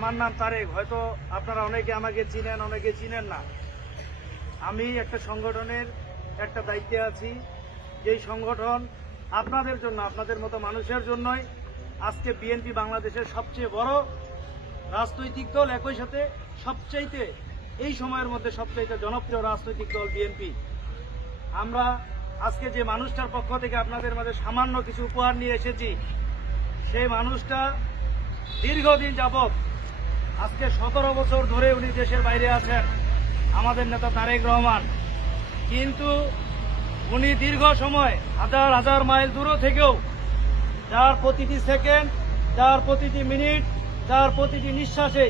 আমার নাম তারেক। হয়তো আপনারা অনেকে আমাকে চিনেন, অনেকে চিনেন না। আমি একটা সংগঠনের একটা দায়িত্বে আছি। যেই সংগঠন আপনাদের জন্য, আপনাদের মতো মানুষের জন্যই আজকে বিএনপি বাংলাদেশের সবচেয়ে বড় রাজনৈতিক দল, একই সাথে সবচাইতে এই সময়ের মধ্যে সবচাইতে জনপ্রিয় রাজনৈতিক দল বিএনপি। আমরা আজকে যে মানুষটার পক্ষ থেকে আপনাদের মাঝে সামান্য কিছু উপহার নিয়ে এসেছি, সেই মানুষটা দীর্ঘদিন যাবৎ, আজকে 17 বছর ধরে উনি দেশের বাইরে আছেন, আমাদের নেতা তারেক রহমান। কিন্তু উনি দীর্ঘ সময় হাজার হাজার মাইল দূর থেকেও যার প্রতিটি সেকেন্ড, যার প্রতিটি মিনিট, যার প্রতিটি নিঃশ্বাসে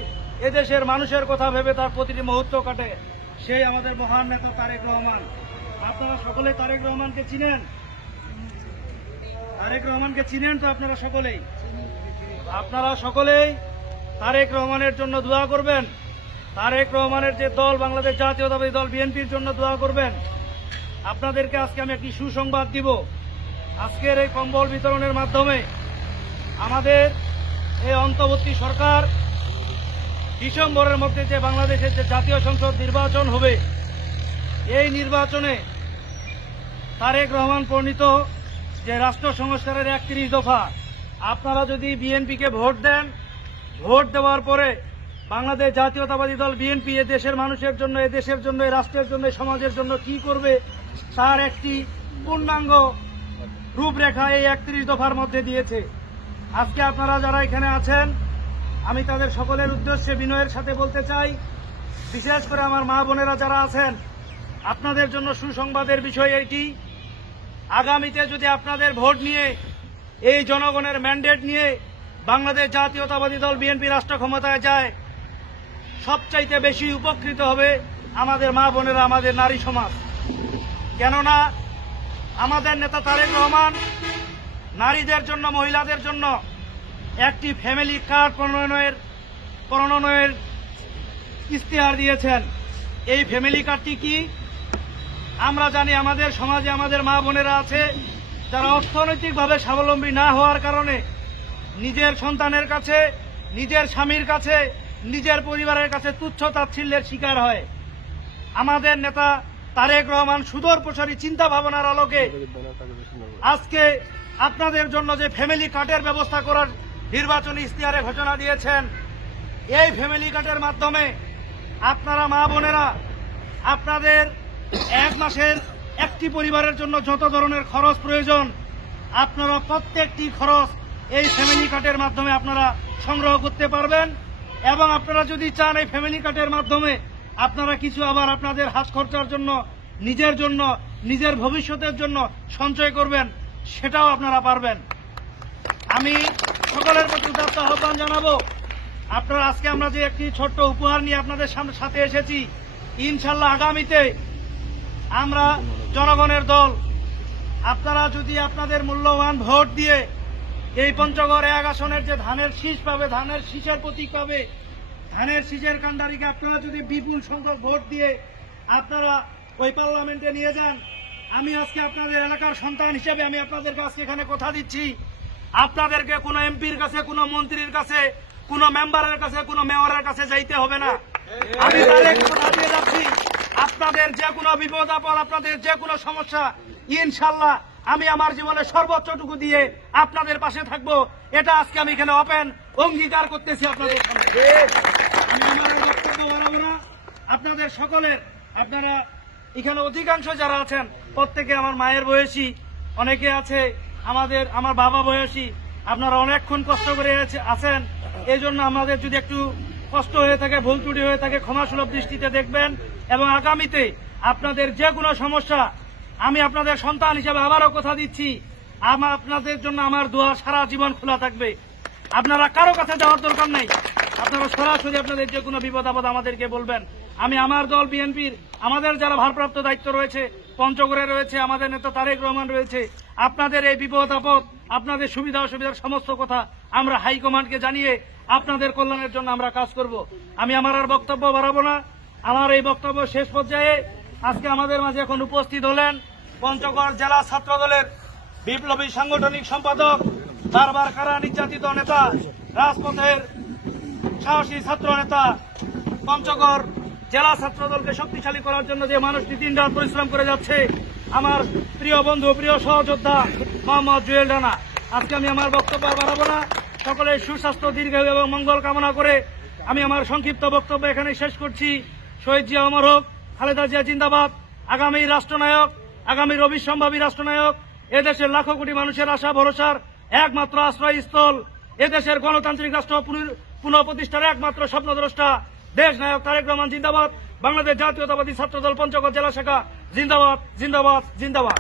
এদেশের মানুষের কথা ভেবে তার প্রতিটি মুহূর্ত কাটে, সেই আমাদের মহান নেতা তারেক রহমান। আপনারা সকলে তারেক রহমানকে চিনেন, তারেক রহমানকে চিনেন তো আপনারা সকলেই। আপনারা সকলেই তারেক রহমানের জন্য দোয়া করবেন। তারেক রহমানের যে দল, বাংলাদেশ জাতীয়তাবাদী দল বিএনপির জন্য দোয়া করবেন। আপনাদেরকে আজকে আমি একটি সুসংবাদ দিব। আজকের এই কম্বল বিতরণের মাধ্যমে আমাদের এই অন্তর্বর্তী সরকার ডিসেম্বরের মধ্যে যে বাংলাদেশের যে জাতীয় সংসদ নির্বাচন হবে, এই নির্বাচনে তারেক রহমান প্রণীত যে রাষ্ট্র সংস্কারের 31 দফা, আপনারা যদি বিএনপিকে ভোট দেন, ভোট দেওয়ার পরে বাংলাদেশ জাতীয়তাবাদী দল বিএনপি এ দেশের মানুষের জন্য, এ দেশের জন্য, এই রাষ্ট্রের জন্য, সমাজের জন্য কি করবে তার একটি পূর্ণাঙ্গ রূপরেখা এই 31 দফার মধ্যে দিয়েছে। আজকে আপনারা যারা এখানে আছেন, আমি তাদের সকলের উদ্দেশ্যে বিনয়ের সাথে বলতে চাই, বিশেষ করে আমার মা বোনেরা যারা আছেন, আপনাদের জন্য সুসংবাদের বিষয় এইটি, আগামীতে যদি আপনাদের ভোট নিয়ে, এই জনগণের ম্যান্ডেট নিয়ে বাংলাদেশ জাতীয়তাবাদী দল বিএনপি রাষ্ট্র ক্ষমতায় যায়, সবচাইতে বেশি উপকৃত হবে আমাদের মা বোনেরা, আমাদের নারী সমাজ। কেননা আমাদের নেতা তারেক রহমান নারীদের জন্য, মহিলাদের জন্য একটি ফ্যামিলি কার্ড প্রণয়নের ইশতেহার দিয়েছেন। এই ফ্যামিলি কার্ডটি কি? আমরা জানি আমাদের সমাজে আমাদের মা বোনেরা আছে যারা অর্থনৈতিকভাবে স্বাবলম্বী না হওয়ার কারণে নিজের সন্তানের কাছে, নিজের স্বামীর কাছে, নিজের পরিবারের কাছে তুচ্ছ তাচ্ছিল্যের শিকার হয়। আমাদের নেতা তারেক রহমান সুদূর প্রসারী চিন্তা ভাবনার আলোকে আজকে আপনাদের জন্য যে ফ্যামিলি কার্ডের ব্যবস্থা করার নির্বাচনী ইশতেহারে ঘোষণা দিয়েছেন, এই ফ্যামিলি কার্ডের মাধ্যমে আপনারা মা বোনেরা আপনাদের এক মাসের একটি পরিবারের জন্য যত ধরনের খরচ প্রয়োজন, আপনারা প্রত্যেকটি খরচ এই ফ্যামিলি কার্ডের মাধ্যমে আপনারা সংগ্রহ করতে পারবেন। এবং আপনারা যদি চান এই ফ্যামিলি কার্ডের মাধ্যমে আপনারা কিছু আবার আপনাদের হাত খরচার জন্য, নিজের জন্য, নিজের ভবিষ্যতের জন্য সঞ্চয় করবেন, সেটাও আপনারা পারবেন। আমি সকলের প্রতি উদাত্ত আহ্বান জানাবো, আপনারা আজকে আমরা যে একটি ছোট্ট উপহার নিয়ে আপনাদের সাথে এসেছি, ইনশাল্লাহ আগামীতে আমরা জনগণের দল, আপনারা যদি আপনাদের মূল্যবান ভোট দিয়ে এই পঞ্চগড় 1 আসনের যে ধানের শীষ পাবে, ধানের শীষের প্রতীক পাবে, ধানের শীষের কান্ডারিকে আপনারা যদি বিপুল সংখ্যক ভোট দিয়ে আপনারা ওই পার্লামেন্টে নিয়ে যান, আমি আজকে আপনাদের এলাকার সন্তান হিসেবে আমি আপনাদের কাছে এখানে কথা দিচ্ছি, আপনাদেরকে কোনো এমপির কাছে, কোনো মন্ত্রীর কাছে, কোনো মেম্বারের কাছে, কোনো মেয়রের কাছে যাইতে হবে না। আমি ডাইরেক্ট কথা দিয়ে যাচ্ছি, আপনাদের যে কোনো বিপদ আপদ, আপনাদের যে কোনো সমস্যা, ইনশাল্লাহ আমি আমার জীবনে সর্বোচ্চটুকু দিয়ে আপনাদের পাশে থাকবো। এটা আজকে আমি এখানে ওপেন অঙ্গীকার করতেছি আপনাদের সামনে। আমি আমার বক্তব্য বাড়াবো না। আপনাদের সকলের, আপনারা এখানে অধিকাংশ যারা আছেন প্রত্যেকে আমার মায়ের বয়সী, অনেকে আছে আমার বাবা বয়সী, আপনারা অনেকক্ষণ কষ্ট করে আছেন। এই জন্য আমাদের যদি একটু কষ্ট হয়ে থাকে, ভুল ত্রুটি হয়ে থাকে, ক্ষমাসুলভ দৃষ্টিতে দেখবেন। এবং আগামীতে আপনাদের যে কোনো সমস্যা, আমি আপনাদের সন্তান হিসেবে আবারও কথা দিচ্ছি, আপনাদের জন্য আমার দোয়া সারা জীবন খোলা থাকবে। আপনারা কারো কাছে যাওয়ার দরকার নেই, আপনারা সরাসরি আপনাদের যে কোনো বিপদ আপদ আমাদেরকে বলবেন। আমি আমার দল বিএনপির, আমাদের যারা ভারপ্রাপ্ত দায়িত্ব রয়েছে, পঞ্চগড়ে রয়েছে, আমাদের নেতা তারেক রহমান রয়েছে, আপনাদের এই বিপদ আপদ, আপনাদের সুবিধা অসুবিধার সমস্ত কথা আমরা হাইকমান্ডকে জানিয়ে আপনাদের কল্যাণের জন্য আমরা কাজ করব। আমি আমার আর বক্তব্য বাড়াবো না। আমার এই বক্তব্য শেষ পর্যায়ে আজকে আমাদের মাঝে এখন উপস্থিত হলেন পঞ্চগড় জেলা ছাত্র দলের বিপ্লবী সাংগঠনিক সম্পাদক, বারবার কারা নির্যাতিত নেতা, রাজপথের সাহসী ছাত্র নেতা, পঞ্চগড় জেলা ছাত্র দলকে শক্তিশালী করার জন্য যে মানুষটি দিনরাত পরিশ্রম করে যাচ্ছে, আমার প্রিয় বন্ধু, প্রিয় সহযোদ্ধা মোহাম্মদ জুয়েল রানা। আজকে আমি আমার বক্তব্য আর বাড়াবো না। সকলের সুস্বাস্থ্য, দীর্ঘায়ু এবং মঙ্গল কামনা করে আমি আমার সংক্ষিপ্ত বক্তব্য এখানে শেষ করছি। শহীদ জিয়া অমর হোক, খালেদা জিয়া জিন্দাবাদ। আগামী রাষ্ট্রনায়ক, আগামীর অবিসম্ভাবী রাষ্ট্রনায়ক, এদেশের লাখো কোটি মানুষের আশা ভরসার একমাত্র আশ্রয়স্থল, এদেশের গণতান্ত্রিক রাষ্ট্র পুনঃপ্রতিষ্ঠার একমাত্র স্বপ্নদ্রষ্টা দেশ নায়ক তারেক রহমান জিন্দাবাদ। বাংলাদেশ জাতীয়তাবাদী ছাত্রদল পঞ্চগড় জেলা শাখা জিন্দাবাদ, জিন্দাবাদ, জিন্দাবাদ।